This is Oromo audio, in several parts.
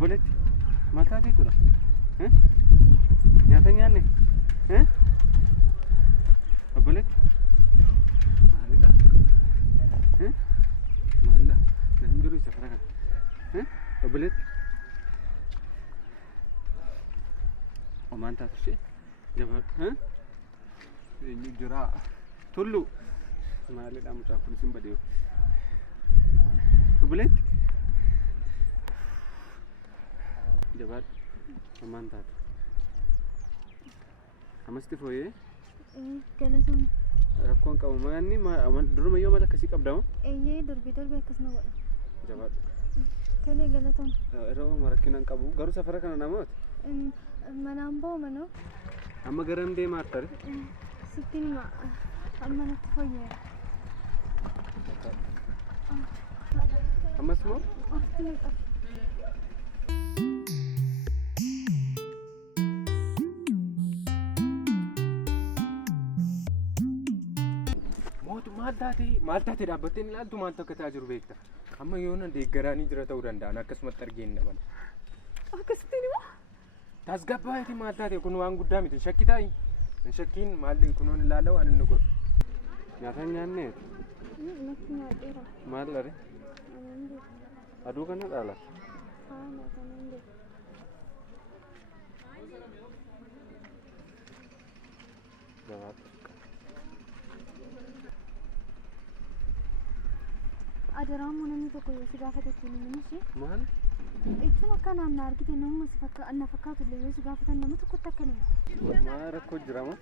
Obboleetti maal taateetudha? Nyaata nyaanne? Obboleetti maalidha? Maalidha? Namni jiru isa kana kana? Obboleetti omaan taatu ishee jabaadhu. Eenyu jira? Tullu maalidha mucaan kun isin badee? Obboleetti jabaadhu omaan taatu. Amasti fooyyee? Galatoon. Rakkoon qabu maanni duruma yoo mala akkasii qabdama? Darbii akkasuma godha. Jabaadhu. Tolee galatoon. Yeroo marakkinaan qabu garuu safara kana namoota? Manaan ba'u manoo? Amma garam deemaa tare? Sittiin amma natti fooyyeera. Ammas moo? Ofti ni qabu. Maal taatee dhaabbattee ilaaltu maal akka ta'aa jiru beekta. Amma yoona deeggaraanii jira ta'uu danda'an akkasumatti argeen naman. Akkasittiin immoo? Tasgabbaa'eeti maal taate kun waan guddaa miti shakki taa'i. Hin shakkiin maalli kunoon ilaala waan inni godhu. Nyaata nyaanneet? Natti nyaadheera. Maal lare? Aduu kana dhaala? Nyaata nyaanneera. Jabaadhu. Adaraan namni tokko yoo si gaafate ittiin himinis maal? Jechuun akka naannaa argite namuma na fakkaatu illee yoo si gaafatan nama tokkotti akka nama. Maal rakkoo jira moo?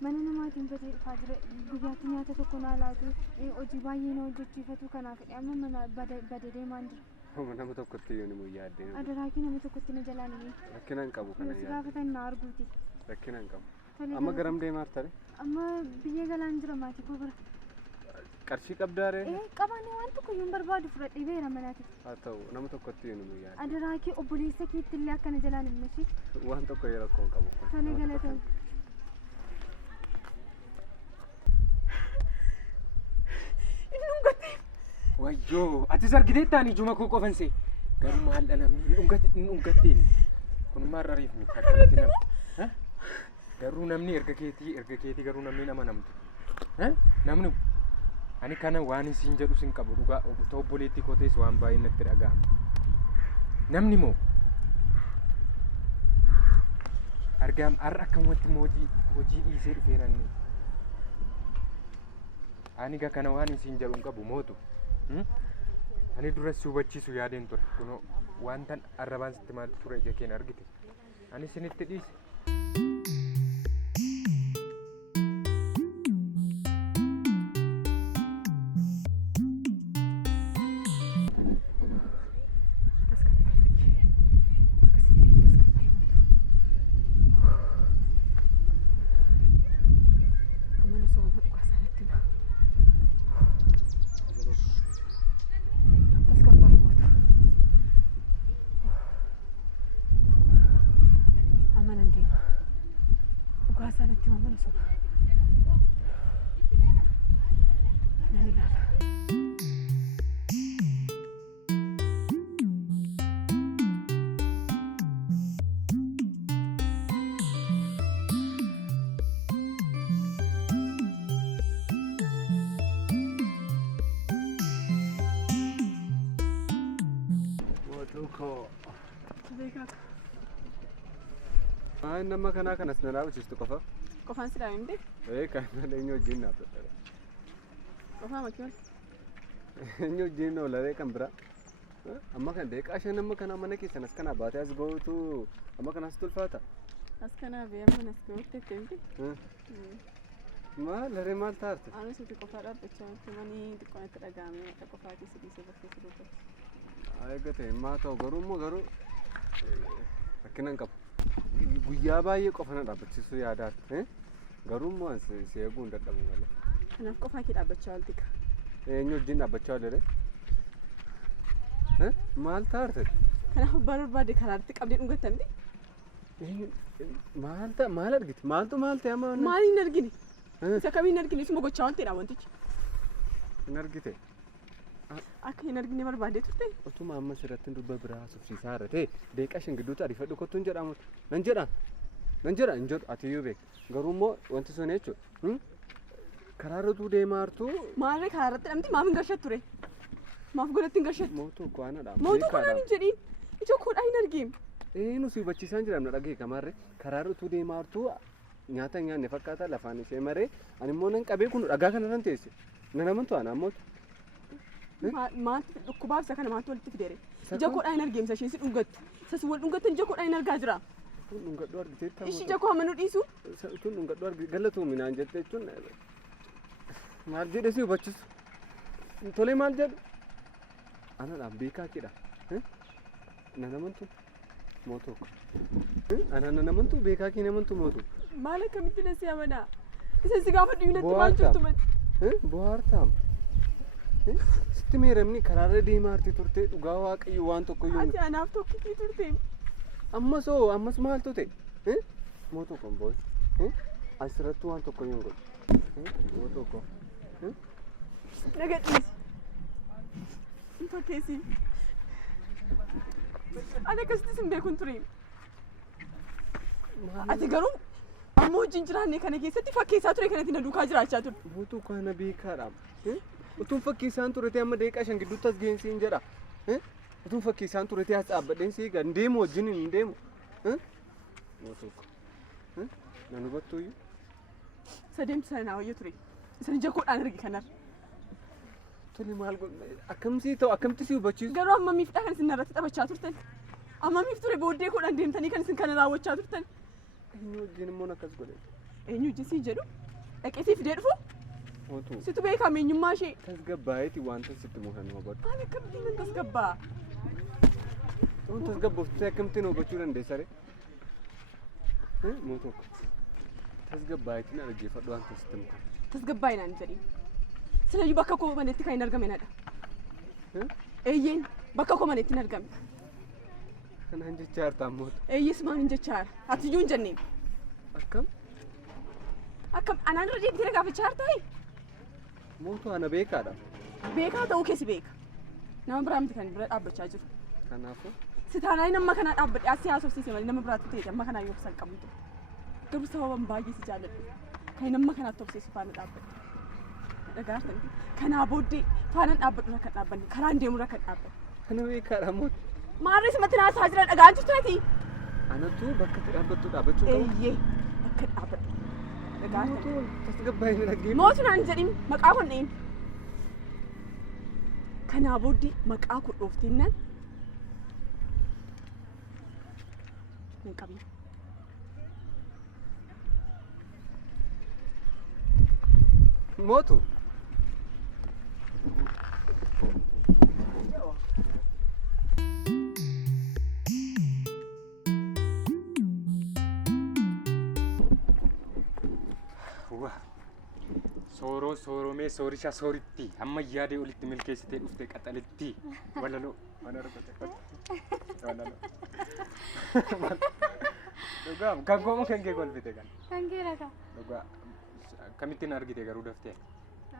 Mana namaatiin batee dhufaa jira guyyaatti nyaata tokko naa laatu hojii baay'ee na hojjechiifatu kanaaf amma mana bada deemaan jira. Nama tokkotti yoo ni yaadde. Adaraakii nama tokkotti na jalaan illee. Rakkinaan qabu kana yaadde. Si gaafatan na arguuti. Rakkinaan qabu. Amma garam deemaa tare? Amma biyya galaan jira maatii koo bira. Qarshii qabdaare? Qabanii waan tokko yoon barbaadu fudhadhee beera manaati. Haa ta'u nama tokkotti yoo ni yaadde. Adaraakii obboleessa keetti illee akkana jalaan hin mashi. Waan tokko yoo rakkoon qabu. Tolee galatoon. Wayyoo atis argitee taanii juma koo qofanse garuu maal namni dhungatteen kun maal rariif miti akkamitti namni garuu namni erga keetii garuu namni nama namtu namni ani kana waan isin jedhu sin qabu dhugaa obboleettii kootees waan baay'ee natti dhaga'ama namni moo argaam har'a akkamatti hojii dhiisee dhufeeranni ani gaa kana waan isin jedhu qabu mootu ani duras si hubachiisu yaadeen ture kunoo wantan arrabaan sitti maaltu ture ija keenya argite ani sinitti dhiise. Nama kana kanas na dhaabsiistu qofa. Qofaan si dhaabimte? Kan eenyu wajjin dhaabbatadha. Qofaa makiyoon? Eenyu wajjin oolaree kan bira. Amma kan deeqaa isheen amma kana mana keessan as kana baatee as ba'uutu amma kanas tulfaata. As kana beeyama nas ga'uutti ittiin maal laree maal taarte? Ani suuti qofaa dhaabbachaa manii xiqqoonatti dhaga'ame akka qofaatii si dhiisee bakkee si dubbatu. Eeggate maa ta'u garuu rakkinaan qabu. Guyyaa baay'ee qofa na dhaabbachiisuu yaadaatti. Garuu immoo si eeguu hin dadhabu malee. Kanaaf qofaa kee dhaabbachaa oolti ka. Eenyu wajjin dhaabbachaa oolee? Maal taarte? Kanaaf barbaade karaatti qabdee dhungattamti? Maal argite? Maal ta'e amma? Maal hin argine? Isa kamiin argine? Isuma gochaa waan ta'edha wantichi. Hin argite? akka hin argine barbaadee turte. Utuma amma sirratti dubba biraa subsiisaa irra ta'e deeqa shingidduutti ariifadhu kottuun jedhamu nan jedha hin jedhu ati iyyuu beek garuu immoo wanti sun jechuudha karaarra tuu deemaartuu Maalirree karaarratti namti maaf hin garshat ture? Maaf godhatti hin garshat? mootuu kwaanadha Mootuu kanaan hin jedhiin. Ija koodhaa hin argine. nu si hubachiisaan jiramna dhagee kamarre karaarra tuu deemaartuu nyaata nyaanne fakkaata lafaan ishee maree ani immoo nan qabee kun dhagaa kanarran teesse nan amantu ana ammoo Maaltu dhukkubaaf isa kana maaltu walitti fideere? Ija koodhaa hin argine ishee si dhungattu. Isa si wal dhungattu ija koodhaa hin argaa jira. tun dhungadhu argitee ta'a Ishi ija koo hamma nu dhiisu. tun dhungadhu argitee galatuumi naan jette jechuun maal jedhe si hubachiisu tolee maal jedhu anadhaan beekaa kidha nan amantu mootuu ana nan amantu beekaa kee namantu mootuu Maal akkamitti na si amanaa? Isa si gaafa dhiyunatti maal jirtu man? bohaartaam sitti meeramni karaarra deemaarti turte dhugaa waaqayyo waan tokko iyyuu Ati anaaf tokkitii turte. ammas maaltu ta'e mootuu kun booy asirratti waan tokko iyyuu godhu mootuu kun Naga dhiisi. Hin fakkeessi. Ani akkasittis hin beekun ture. Ati garuu amma wajjin jiraanne kana keessatti fakkeessaa ture kanatti na duukaa jiraachaa ture. mootuu kana beekaadhaam utuun fakkiisaan turete amma deeqaa shan gidduutti as geensiin jedha utuun fakkiisaan turete as dhaabbadheen sii gan deemu wajjin hin deemu mootuu kun nan hubattu iyyuu Sadeemti sana naa wayya ture. Isan ija koodhaan argi kanarra. tole maal godhu akkamsii ta'u akkamti si hubachiisu Garuu ammamiifdha kan isin narratti taphachaa turtan? Ammamiif ture booddee koodhaan deemtanii kan isin kana raawwachaa turtan? eenyu wajjin immoo akkas godhe Eenyu wajjin sii jedhu? Dhaqee sii fidee dhufu? mootuu Situ beekama eenyummaa ishee. tasgabbaa'eeti wanta sitti muuhan nu hubadhu Ani akkamitti nan tasgabbaa? waan tasgabbooftee akkamti nu hubachuu dandeessa ree mootuu tasgabbaa'eetiin dhaggeeffadhu wanta sitti muuhan Tasgabbaa'e naan jedhi. Silayyuu bakka koo manetti kan hin argame nadha. Eeyyeen bakka koo manetti hin argame. kanaan jecha hartaan mootu Eeyyees maal hin jechaara? Ati iyyuu hin jenneen. akkam Akkam anaan irra deemtee na gaafachaa hartaa'e? mootuu ana beekaadha Beekaa ta'uu keessi beeka. Nama biraa miti kan bira dhaabbachaa jiru. kanaafuu Sitaanaa nama kanaa dhaabbadhe asii haasofsiise malee nama biraatti ta'e amma kanaa yoo obsan qabdu. Garuu sababan baay'ee si jaalladhu. Kan nama kanaatti obseessu faana dhaabbadhe. Dhagaartan kanaa booddee faanaan dhaabbadhu irra kan dhaabbanne karaan deemu irra kan dhaabbanne. kana beekaadha mootu Maarree simatti naasaa jira dhagaa jirtu ati? anatu bakka itti dhaabbattu dhaabbachuu qabu Eeyyee akka dhaabbadhu. Dhagaartan. mootuu tasgabbaa'ee dhaggeeffa Mootu naan jedhin maqaa kun dheen. Kanaa booddee maqaa kun dhooftinnaan hin qabne. mootuu sooromee soorisha sooritti amma yaadee olitti milkeessitee dhuftee qaxalitti walaloo mana rukute walaloo dhugaa kan goomu kan kee kolfite kan Kan kee laata? dhugaa kamittiin argite garuu daftee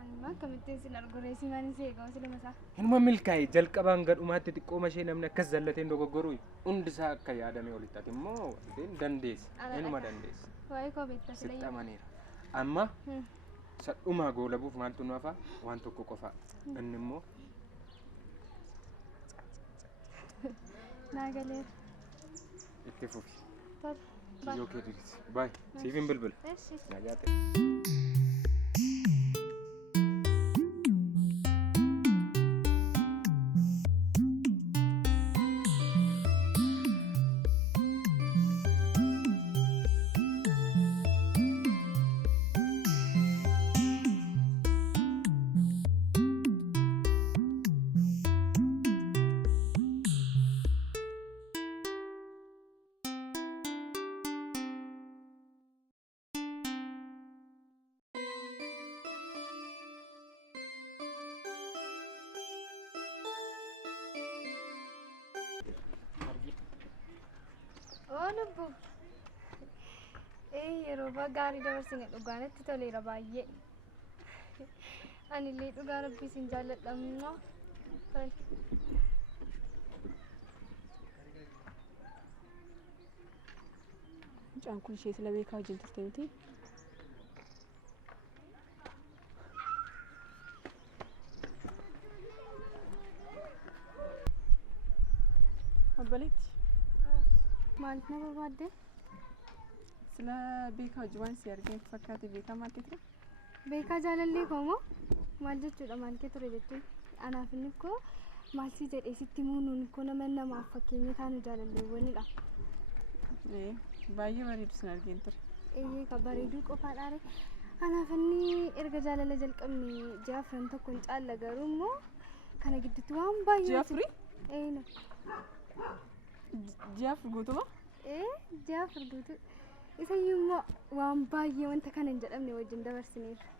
Anuma akkamittiin sin argure si mani si eegamu si lama isaa. inuma milkaa'e jalqabaan gadhumaatti xiqqooma ishee namni akkas zallateen dogoggoruu hundisaa akka yaadame olitti ati immoo dandeessi inuma dandeessi Waa'ee koo beektaa sila sitti amaneera amma sadhumaa goolabuuf maaltu nu hafa waan tokko qofa inni immoo naagaleera. itti fufi Tol. kiyyoo kee dirisi baay siif hin bilbila Eshi. nagaa ta'e. Oh lubbu. Yeroo gaarii dabarsine dhugaanitti toleera baay'ee. Ani illee dhugaa rabbii sin jaalladhamnoo. Mucaan kun ishee sila beekaa wajjin turte miti? Obboleetti. Maaliif na barbaadde? Sila beekaa wajjin waan si argeen fakkaate beekaa maal kee ture? Beekaa jaalallee koo moo? Maal jechuudha maal kee ture jechuun? Anaaf inni koo maal si jedhee sitti muunuun koo namaaf fakkeenya taanu jaalalleewwanidha. Baay'ee bareedu sin argeen ture. Ka bareeduu qofaadhaare. Anaaf inni erga jaalala jalqabne ji'a afran tokko hin caalla garuu immoo kana gidduutti waan baay'ee. Ji'a afurii? Eena. Ji'a afur guutumaa? Ji'a afur guutuu. Isayyuu immoo waan baay'ee wanta kana hin jedhamne wajjin dabarsineerra.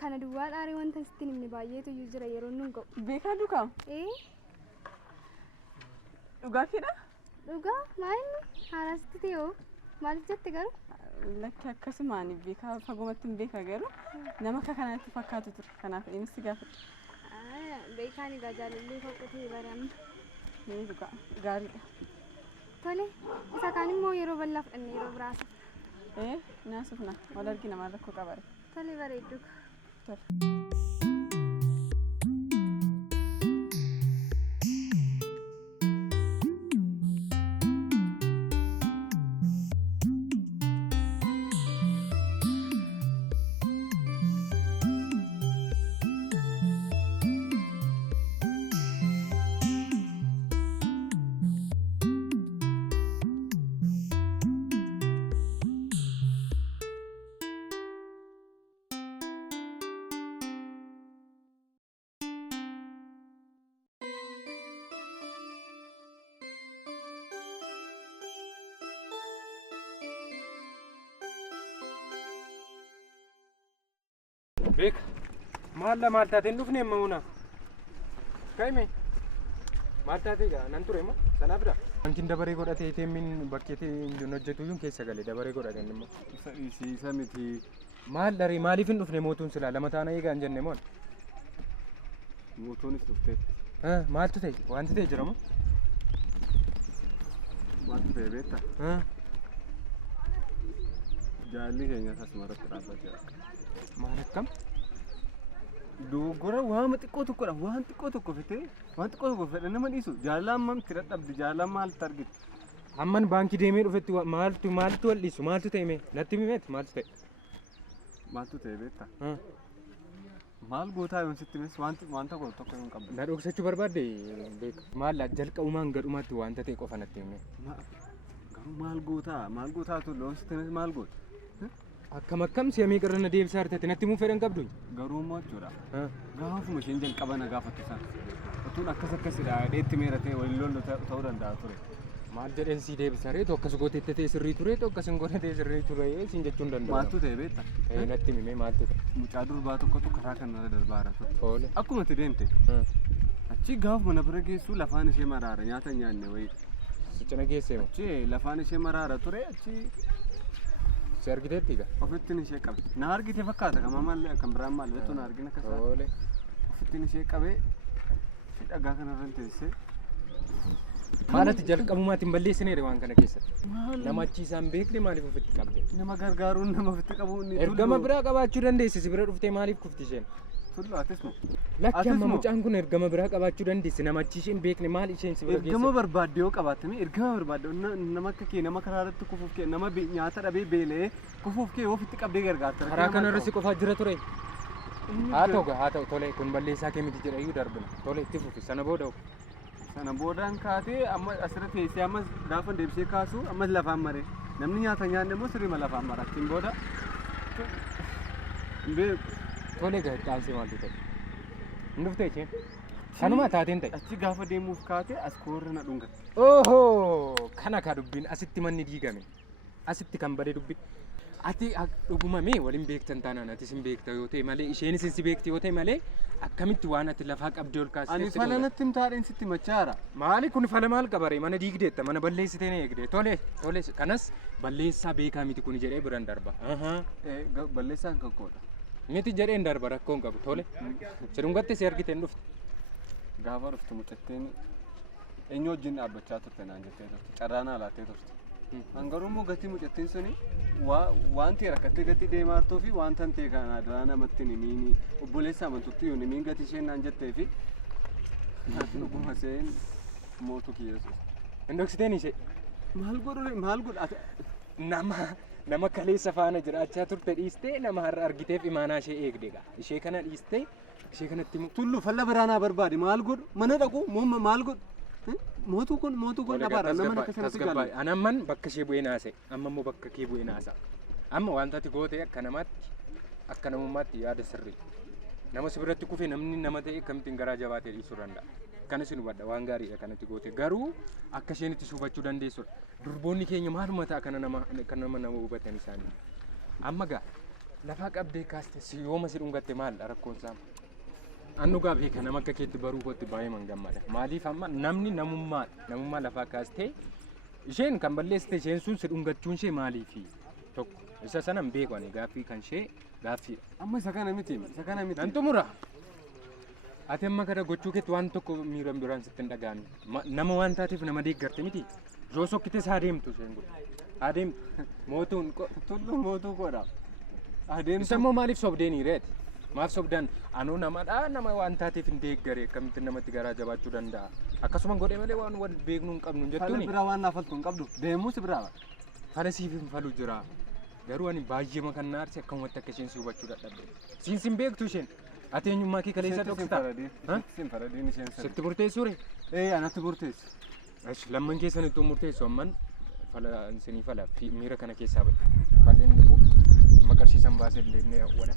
Kana duwwaadhaare wanta sitti himne baay'eetu iyyuu jira yeroo nun ga'u. Beekaa duukaa? Dhugaa keedha? Dhugaa maalini haaraasitti ta'ee maaliif jette garuu? Lakki akkasumaan beekaa fagoomatti hin beeka garuu nama akka kanatti fakkaatu ture kanaaf innis si gaafadha. Beekaan egaa jaalallee foqqotee baramna. Dhugaa gaariidha. Tole isa kaan immoo yeroo bal'aa fudhanne yeroo biraasa. Naasufna wal argina maal rakkoo qabare. Tole bareeddu. Tole. Beek maal taateen dhufne amma huna kaime maal taatee nan ture immoo sanaafidha. Wanti dabaree godhatee teemmin bakkeetti hin hojjetu iyyuu keessa galee dabaree godhateen immoo. Isa miti. Maal dharee maaliif hin dhufne mootuun silaa lama taana eegaa hin jenne moo? Mootuunis dhufteetti. Maaltu ta'e wanti ta'e jira moo? Maaltu ta'e beektaa? Jaalli keenya akkasumarratti dhaabbatee maal akkam? Dogoggora waan xiqqoo tokkodha waan xiqqoo tokko fitee waan xiqqoo tokko fedha nama dhiisu jaalala ammam tira dhabdi jaalala maaltu argite? Amman baankii deemee dhufetti maaltu wal dhiisu maaltu ta'e mee natti himeeti maaltu ta'e? Maaltu ta'e beektaa? Maal gootaa yoon sitti himes wanta godhu tokko hin qabdu. Na dhoksachuu barbaadde beeka. Maal jalqabumaan gadhumaatti wanta ta'e qofa natti hime. Garuu maal gootaa tu loon sitti himes maal goota? Akkam si'amee qarrana deebisaa argate natti himuu fedhan qabdu. Garuu immoo jechuudha. Gaafuma isheen jalqaba na gaafattu sana. Otuun akkasidha dheetti meeratee waliin lollu ta'uu danda'a ture. Maal jedheen si deebisaa reetu akkas gooteette ta'e sirrii ture akkas hin godhatee sirrii ture siin jechuun danda'u. Maaltu ta'e beektaa? Natti himee maaltu ta'e? Mucaa durbaa tokkotu karaa kanarra darbaa ture. Toole. Akkuma itti deemte. Achi gaafuma na bira geessu lafaan ishee maraara nyaata hin nyaanne wayii. Si cina geessee moo? Achi lafaan ishee maraara ture achi. Si argiteetti egaa? Ofittiin ishee qabe. Na argite fakkaata kan biraan maal beektu na argina akkasa. Toole. Ofittiin ishee qabee dhagaa kanarra teessee. Maalati jalqabumaatiin balleessineere waan kana keessatti? Nama achiisaan beekne maaliif ofitti qabde? Nama gargaaruun nama ofitti qabuun. Ergama biraa qabaachuu dandeessi si bira dhuftee maaliif kufti isheen? Tullu atis moo? Lakki amma mucaan kun ergama biraa qabaachuu dandeessi nama achi isheen beekne maal isheen si bira geesse? Ergama barbaadde yoo qabaattame ergama barbaadde nama akka kee nama karaa irratti kufuuf kee nama nyaata dhabee beela'ee kufuuf kee ofitti qabdee gargaarta. Karaa kanarra si qofaa jira ture. Haa ta'u tole kun balleessaa kee miti jedha iyyuu darbina. Tole itti fufi sana booda hoo. Sana boodaan kaatee amma asirra teessee ammas gaafa deebisee kaasu ammas lafaan maree namni nyaata nyaanne immoo sirriima lafaan mara achiin booda tole gaachaansee maaltu ta'e? Hin dhuftee isheen? Kanuma taateen ta'e? Achi gaafa deemuuf kaatee as koorra na dhungate. Ohoo kana kaa dubbiin asitti manni diigame asitti kan bade dubbi. Ati dhugumamee waliin beektan taanaan atis hin beekta yoo ta'e malee isheenis si beekti yoo ta'e malee akkamitti waan ati lafaa qabdee ol kaasee. Ani fala natti himtaadhaan sitti machaara. Maali kun fala maal qabare mana diigdeetta mana balleessitee na eegde tole kanas balleessaa beekaa miti kun jedhee biraan darba. Balleessaan kan koodha. Miti jedheen darba rakkoon qabu tole. Sidhungatte si argite hin dhufte. gaafa dhuftu mucattiin eenyu wajjin dhaabbachaa turte naan jettee turte carraanaa laattee turte. Hangaruu immoo gatii mucattiin suni wanti rakkattee gatii deemaa jirtuu fi wanta hin ta'e kana adaraa namatti nimiini obboleessa amantutti yoo nimiin gatii isheen naan jettee fi dhuguma seen mootu kiyyeessu. Indooksiteen ishee Maal godhu nama kaleessa faana jiraachaa turte dhiistee nama har'a argiteef imaanaa ishee eegde gaa. Ishee kana dhiistee ishee kanatti tullu falla biraanaa barbaade maal godhu mana dhaqu maal godhu mootuu kun dhabaadha nama akka sanatti jaalladha. Ani amman bakka ishee bu'ee naase amma immoo bakka kee bu'ee naasa. Amma wanta ati goote akka namaatti akka namummaatti yaada sirrii. Nama si biratti kufee namni nama ta'e akkamittiin garaa jabaatee dhiisuu danda'a. Kana si hubadha waan gaariidha kanatti goote garuu akka isheen itti hubachuu dandeessudha. Durboonni keenya maaluma ta'a kana nama hubatan isaanii. Amma gaa lafaa qabdee kaaste si yooma si dhungatte maalidha rakkoon isaa? Annu gaa beeka nama akka keetti baruu kootti baay'ee man gammada. Maaliif amma namni namummaa lafaa kaastee isheen kan balleessite isheen sun si dhungachuun ishee maaliifi tokko isa sana hin beeku ani gaaffii kan ishee gaaffiidha. Amma isa kana miti. Nan xumura. Ati amma kana gochuu keetti waan tokko miira biraan sitti hin dhaga'amne. Nama waan taateef nama deeggarte miti. Yoo sokkites haa deemtu isheen kun. Haa deemtu. Mootuun Tullu mootuu godha. isa immoo maaliif sobdeen reeti? Maaf sobdaan anuu namadhaa nama waan taateef hin deeggare akkamitti namatti garaa jabaachuu danda'a. Akkasuma godhee malee waan wal beeknu hin qabnu jettuuni. Fala biraa waan naafaltu hin qabdu deemuus biraa. Fala siif hin falu jira. Garuu ani baay'ee makan naarsi akkamatti akka isheen si hubachuu dadhabde. Siin beektu isheen. Ati eenyummaa kee kaleessa dhoksita. Sin faradiin isheen sirrii. Sitti murteessuure? Anatti murteessu. Lamman keessanitti murteessu amman fala isinii fala miira kana keessaa bada. Falleen dhiqu maqarsiisan baasee illee wadha.